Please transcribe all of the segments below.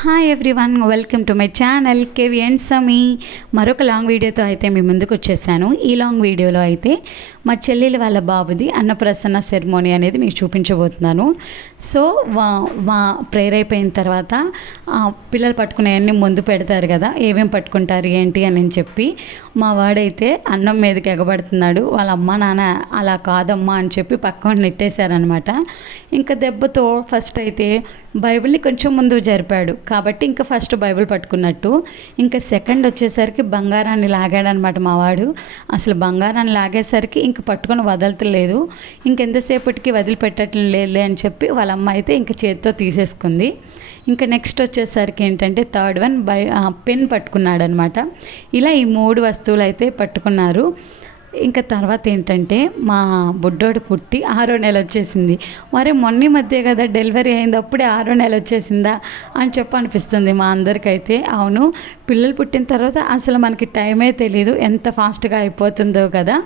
Hi everyone, welcome to my channel Kevi and Sami. మరొక long వీడియోతో అయితే మీ ముందుకు వచ్చేసాను. ఈ లాంగ్ వీడియోలో అయితే మా చెల్లెలు వాళ్ళ బాబుది అన్నప్రసన్న సెరమోనీ అనేది మీకు చూపించబోతున్నాను. సో ప్రేయర్ అయిపోయిన తర్వాత పిల్లలు పట్టుకునేవన్నీ ముందు పెడతారు కదా, ఏమేమి పట్టుకుంటారు ఏంటి అని చెప్పి మా వాడైతే అన్నం మీదకి ఎగబడుతున్నాడు. వాళ్ళ అమ్మ నాన్న అలా కాదమ్మా అని చెప్పి పక్కన నెట్టేశారనమాట. ఇంకా దెబ్బతో ఫస్ట్ అయితే బైబిల్ని కొంచెం ముందు జరిపాడు కాబట్టి ఇంకా ఫస్ట్ బైబిల్ పట్టుకున్నట్టు, ఇంకా సెకండ్ వచ్చేసరికి బంగారాన్ని లాగాడనమాట మా వాడు. అసలు బంగారాన్ని లాగేసరికి ఇంక పట్టుకొని వదలట్లేదు, ఇంకెంతసేపటికి వదిలిపెట్టడం లేదులే అని చెప్పి వాళ్ళ అమ్మ అయితే ఇంక చేతితో తీసేసుకుంది. ఇంకా నెక్స్ట్ వచ్చేసరికి ఏంటంటే థర్డ్ వన్ పెన్ పట్టుకున్నాడు అనమాట. ఇలా ఈ 3 వస్తువులు అయితే పట్టుకున్నారు. ఇంకా తర్వాత ఏంటంటే మా బుడ్డోడు పుట్టి 6వ నెల వచ్చేసింది. మరి మొన్న మధ్య కదా డెలివరీ అయింది, అప్పుడే 6వ నెల వచ్చేసిందా అని చెప్పి అనిపిస్తుంది మా అందరికైతే. అవును, పిల్లలు పుట్టిన తర్వాత అసలు మనకి టైమే తెలీదు, ఎంత ఫాస్ట్గా అయిపోతుందో కదా.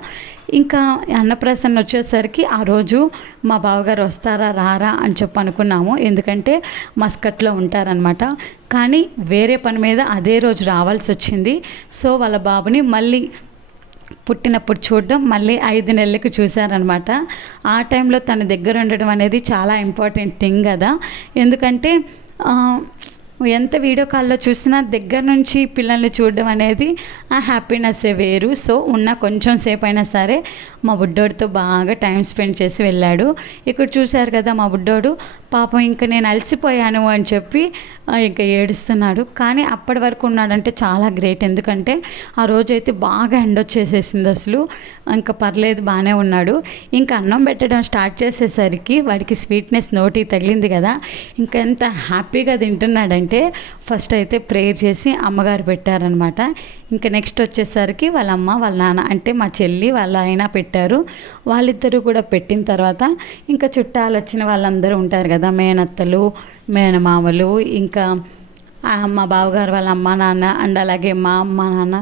ఇంకా అన్నప్రసన్న వచ్చేసరికి ఆ రోజు మా బావగారు వస్తారా రారా అని చెప్పి అనుకున్నాము, ఎందుకంటే మస్కట్లో ఉంటారనమాట. కానీ వేరే పని మీద అదే రోజు రావాల్సి వచ్చింది. సో వాళ్ళ బాబుని మళ్ళీ పుట్టినప్పుడు చూడడం, మళ్ళీ 5 నెలలకు చూశారనమాట. ఆ టైంలో తన దగ్గర ఉండడం అనేది చాలా ఇంపార్టెంట్ థింగ్ కదా. ఎందుకంటే ఎంత వీడియో కాల్లో చూసినా దగ్గర నుంచి పిల్లల్ని చూడడం అనేది ఆ హ్యాపీనెస్సే వేరు. సో ఉన్న కొంచెం సేపు అయినా సరే మా బుడ్డోడితో బాగా టైం స్పెండ్ చేసి వెళ్ళాడు. ఇక్కడ చూశారు కదా మా బుడ్డోడు పాపం ఇంకా నేను అలసిపోయాను అని చెప్పి ఇంకా ఏడుస్తున్నాడు. కానీ అప్పటి వరకు ఉన్నాడంటే చాలా గ్రేట్, ఎందుకంటే ఆ రోజైతే బాగా ఎండొచ్చేసేసింది అసలు. ఇంకా పర్లేదు బాగానే ఉన్నాడు. ఇంకా అన్నం పెట్టడం స్టార్ట్ చేసేసరికి వాడికి స్వీట్నెస్ నోటికి తగిలింది కదా, ఇంకా ఎంత హ్యాపీగా తింటున్నాడంటే ఫస్ట్ అయితే ప్రేయర్ చేసి అమ్మగారు పెట్టారనమాట. ఇంకా నెక్స్ట్ వచ్చేసరికి వాళ్ళ అమ్మ వాళ్ళ నాన్న అంటే మా చెల్లి వాళ్ళ ఆయన పెట్టారు. వాళ్ళిద్దరూ కూడా పెట్టిన తర్వాత ఇంకా చుట్టాలు వచ్చిన వాళ్ళందరూ ఉంటారు కదా, మేనత్తలు మేనమామలు, ఇంకా మా బావగారు వాళ్ళ అమ్మ నాన్న అండ్ అలాగే మా అమ్మ నాన్న,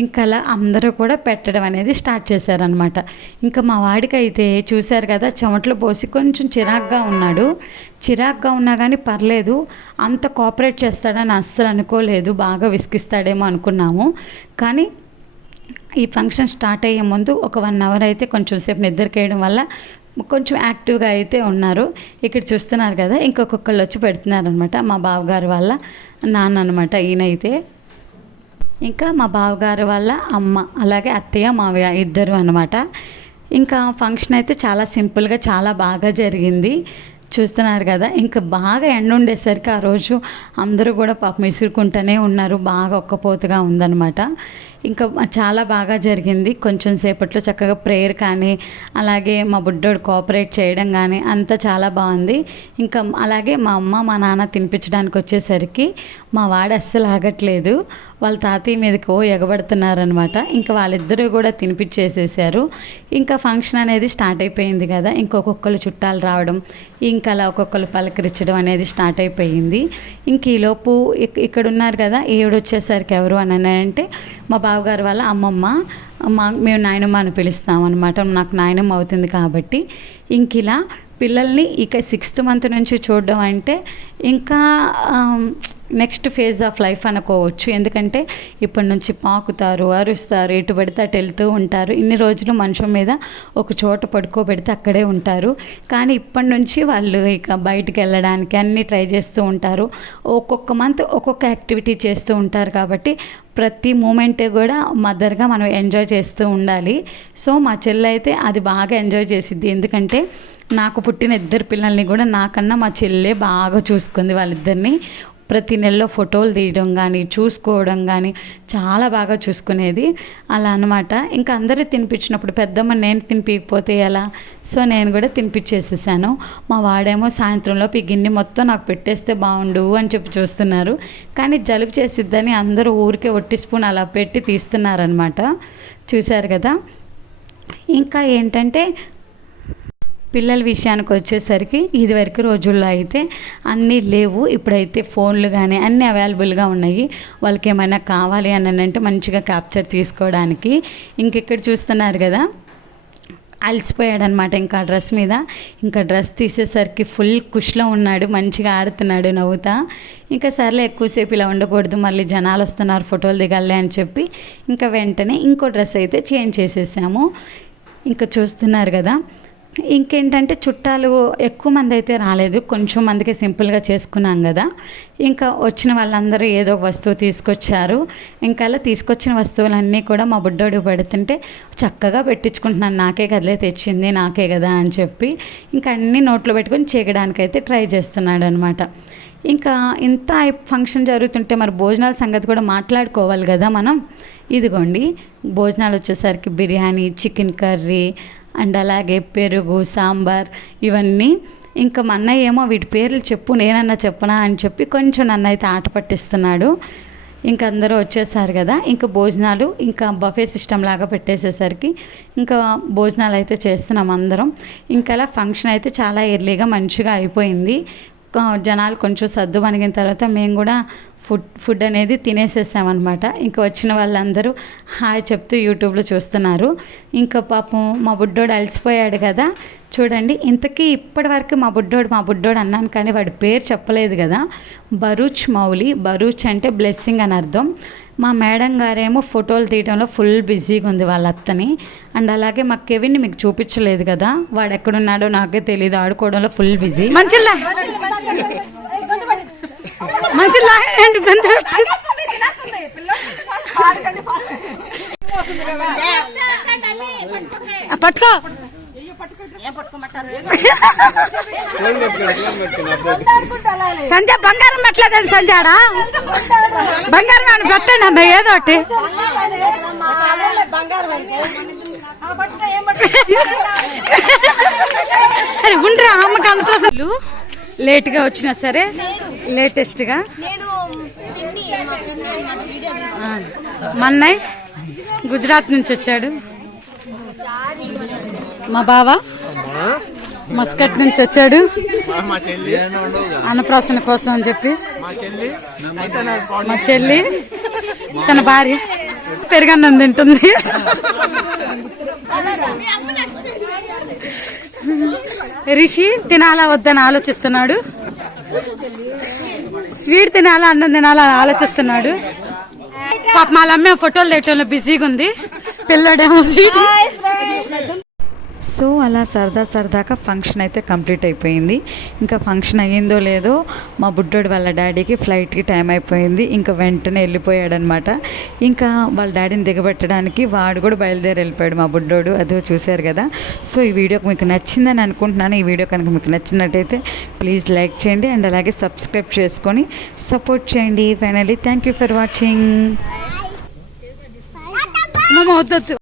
ఇంకా అలా అందరూ కూడా పెట్టడం అనేది స్టార్ట్ చేశారనమాట. ఇంకా మా వాడికి అయితే చూశారు కదా చెమటలు పోసి కొంచెం చిరాగ్గా ఉన్నాడు. చిరాగ్గా ఉన్నా కానీ పర్లేదు, అంత కోఆపరేట్ చేస్తాడని అస్సలు అనుకోలేదు. బాగా విసిగిస్తాడేమో అనుకున్నాము. కానీ ఈ ఫంక్షన్ స్టార్ట్ అయ్యే ముందు ఒక 1 అవర్ అయితే కొంచెం సేపు నిద్రకేయడం వల్ల కొంచెం యాక్టివ్గా అయితే ఉన్నారు. ఇక్కడ చూస్తున్నారు కదా ఇంకొకళ్ళు వచ్చి పెడుతున్నారనమాట. మా బావగారు వాళ్ళ నాన్న అనమాట ఈయనైతే. ఇంకా మా బావగారు వాళ్ళ అమ్మ అలాగే అత్తయ్య మావయ్య ఇద్దరు అనమాట. ఇంకా ఫంక్షన్ అయితే చాలా సింపుల్గా చాలా బాగా జరిగింది. చూస్తున్నారు కదా ఇంకా బాగా ఎండ ఉండేసరికి ఆ రోజు అందరూ కూడా పాపం విసురుకుంటూనే ఉన్నారు, బాగా ఒక్కపోతుగా ఉందన్నమాట. ఇంకా చాలా బాగా జరిగింది. కొంచెం సేపట్లో చక్కగా ప్రేయర్ కానీ అలాగే మా బుడ్డోడు కోఆపరేట్ చేయడం కానీ అంతా చాలా బాగుంది. ఇంకా అలాగే మా అమ్మ మా నాన్న తినిపించడానికి వచ్చేసరికి మా వాడు అస్సలు ఆగట్లేదు, వాళ్ళ తాతయ్య మీదకి ఎగబడుతున్నారనమాట. ఇంకా వాళ్ళిద్దరూ కూడా తినిపించేసేసారు. ఇంకా ఫంక్షన్ అనేది స్టార్ట్ అయిపోయింది కదా, ఇంకొకళ్ళు చుట్టాలు రావడం, ఇంకా అలా ఒక్కొక్కరు పలకరించడం అనేది స్టార్ట్ అయిపోయింది. ఇంక ఈలోపు ఇక్కడ ఉన్నారు కదా ఈవిడ వచ్చేసరికి ఎవరు అని అంటే మా బావగారు వాళ్ళ అమ్మమ్మ. మేము నాయనమ్మ అని పిలుస్తాం అనమాట, నాకు నాయనమ్మ అవుతుంది కాబట్టి. ఇంక ఇలా పిల్లల్ని ఇక 6th మంత్ నుంచి చూడడం అంటే ఇంకా నెక్స్ట్ ఫేజ్ ఆఫ్ లైఫ్ అనుకోవచ్చు. ఎందుకంటే ఇప్పటి నుంచి పాకుతారు, అరుస్తారు, ఎటు పడితే అటు వెళ్తూ ఉంటారు. ఇన్ని రోజులు మనుషుల మీద ఒక చోట పడుకోబెడితే అక్కడే ఉంటారు. కానీ ఇప్పటి నుంచి వాళ్ళు ఇక బయటికి వెళ్ళడానికి అన్నీ ట్రై చేస్తూ ఉంటారు. ఒక్కొక్క మంత్ ఒక్కొక్క యాక్టివిటీ చేస్తూ ఉంటారు కాబట్టి ప్రతి మూమెంట్ కూడా మదర్గా మనం ఎంజాయ్ చేస్తూ ఉండాలి. సో మా చెల్లి అయితే అది బాగా ఎంజాయ్ చేసిద్ది, ఎందుకంటే నాకు పుట్టిన 2 పిల్లల్ని కూడా నాకన్నా మా చెల్లె బాగా చూసుకుంది. వాళ్ళిద్దరిని ప్రతి నెలలో ఫోటోలు తీయడం కానీ చూసుకోవడం కానీ చాలా బాగా చూసుకునేది అలా అనమాట. ఇంకా అందరూ తినిపించినప్పుడు పెద్దమ్మ నేను తినిపించకపోతే ఎలా, సో నేను కూడా తినిపించేసేసాను. మా వాడేమో సాయంత్రంలోపు ఈ గిన్నె మొత్తం నాకు పెట్టేస్తే బాగుండు అని చెప్పి చూస్తున్నారు. కానీ జలుబు చేసిద్దని అందరూ ఊరికే ఒట్టి స్పూన్ అలా పెట్టి తీస్తున్నారనమాట. చూశారు కదా. ఇంకా ఏంటంటే పిల్లల విషయానికి వచ్చేసరికి ఇదివరకు రోజుల్లో అయితే అన్నీ లేవు, ఇప్పుడైతే ఫోన్లు కానీ అన్నీ అవైలబుల్గా ఉన్నాయి. వాళ్ళకి ఏమైనా కావాలి అని అంటే మంచిగా క్యాప్చర్ తీసుకోవడానికి. ఇంకెక్కడ చూస్తున్నారు కదా అలసిపోయాడనమాట ఇంకా డ్రెస్ మీద. ఇంకా డ్రెస్ తీసేసరికి ఫుల్ ఖుషిలో ఉన్నాడు, మంచిగా ఆడుతున్నాడు నవ్వుతా. ఇంకా సర్లే ఎక్కువసేపు ఇలా ఉండకూడదు, మళ్ళీ జనాలు వస్తున్నారు ఫోటోలు దిగాలి అని చెప్పి ఇంకా వెంటనే ఇంకో డ్రెస్ అయితే చేంజ్ చేసేసాము. ఇంకా చూస్తున్నారు కదా. ఇంకేంటంటే చుట్టాలు ఎక్కువ మంది అయితే రాలేదు, కొంచెం మందికి సింపుల్గా చేసుకున్నాం కదా. ఇంకా వచ్చిన వాళ్ళందరూ ఏదో ఒక వస్తువు తీసుకొచ్చారు. ఇంకా అలా తీసుకొచ్చిన వస్తువులన్నీ కూడా మా బుడ్డోడు పెడుతుంటే చక్కగా పెట్టించుకుంటున్నాను, నాకే కదలే తెచ్చింది, నాకే కదా అని చెప్పి ఇంకా అన్నీ నోట్లో పెట్టుకొని చీకడానికైతే ట్రై చేస్తున్నాడు అనమాట. ఇంకా ఇంత ఫంక్షన్ జరుగుతుంటే మరి భోజనాల సంగతి కూడా మాట్లాడుకోవాలి కదా మనం. ఇదిగోండి భోజనాలు వచ్చేసరికి బిర్యానీ, చికెన్ కర్రీ అండ్ అలాగే పెరుగు, సాంబార్ ఇవన్నీ. ఇంకా మా అన్నయ్య ఏమో వీటి పేర్లు చెప్పు, నేనన్నా చెప్పనా అని చెప్పి కొంచెం నన్ను అయితే ఆట పట్టిస్తున్నాడు. ఇంకా అందరూ వచ్చేసారు కదా. ఇంకా భోజనాలు ఇంకా బఫే సిస్టమ్ లాగా పెట్టేసేసరికి ఇంకా భోజనాలు అయితే చేస్తున్నాం అందరం. ఇంకా అలా ఫంక్షన్ అయితే చాలా ఎర్లీగా మంచిగా అయిపోయింది. జనాలు కొంచెం సర్దు మణిగిన తర్వాత మేము కూడా ఫుడ్ అనేది తినేసేసామన్నమాట. ఇంకా వచ్చిన వాళ్ళందరూ హాయ్ చెప్తూ యూట్యూబ్లో చూస్తున్నారు. ఇంకా పాపం మా బుడ్డోడు అలసిపోయాడు కదా. చూడండి ఇంతకీ ఇప్పటివరకు మా బుడ్డోడు అన్నాను కానీ వాడి పేరు చెప్పలేదు కదా. బరూచ్ మౌలి. బరూచ్ అంటే బ్లెస్సింగ్ అని అర్థం. మా మేడం గారేమో ఫోటోలు తీయడంలో ఫుల్ బిజీగా ఉంది వాళ్ళ అత్తని. అండ్ అలాగే మా కెవిన్ని మీకు చూపించలేదు కదా, వాడు ఎక్కడున్నాడో నాకే తెలియదు, ఆడుకోవడంలో ఫుల్ బిజీ. మంచిలా పట్టుకో సంజయ్ బంగారం పెట్టలేదండి. సంజాడా బంగారం అని పెట్టండి అన్న ఏదో ఒకటి. అరే ఉండరా అమ్మకి అనుకోసలు లేట్గా వచ్చినా సరే లేటెస్ట్గా మా అన్నయ్య గుజరాత్ నుంచి వచ్చాడు. మా బావ మస్కట్ నుంచి వచ్చాడు అన్నప్రాసన కోసం అని చెప్పి. మా చెల్లి తన భార్య పెరుగన్నం తింటుంది. రిషి తినాలా వద్దని ఆలోచిస్తున్నాడు. స్వీట్ తినాలా అన్నం తినాలా ఆలోచిస్తున్నాడు. పాప మా అమ్మే ఫోటోలు తీయటంలో బిజీగా ఉంది, పిల్లడేమో స్వీట్. సో అలా సరదాగా ఫంక్షన్ అయితే కంప్లీట్ అయిపోయింది. ఇంకా ఫంక్షన్ అయ్యిందో లేదో మా బుడ్డోడు వాళ్ళ డాడీకి ఫ్లైట్కి టైం అయిపోయింది. ఇంకా వెంటనే వెళ్ళిపోయాడనమాట. ఇంకా వాళ్ళ డాడీని దిగబెట్టడానికి వాడు కూడా బయలుదేరి వెళ్ళిపోయాడు మా బుడ్డోడు. అదో చూశారు కదా. సో ఈ వీడియోకి మీకు నచ్చిందని అనుకుంటున్నాను. ఈ వీడియో కనుక మీకు నచ్చినట్టయితే ప్లీజ్ లైక్ చేయండి అండ్ అలాగే సబ్స్క్రైబ్ చేసుకొని సపోర్ట్ చేయండి. Finally thank you for watching. వద్దొద్దు.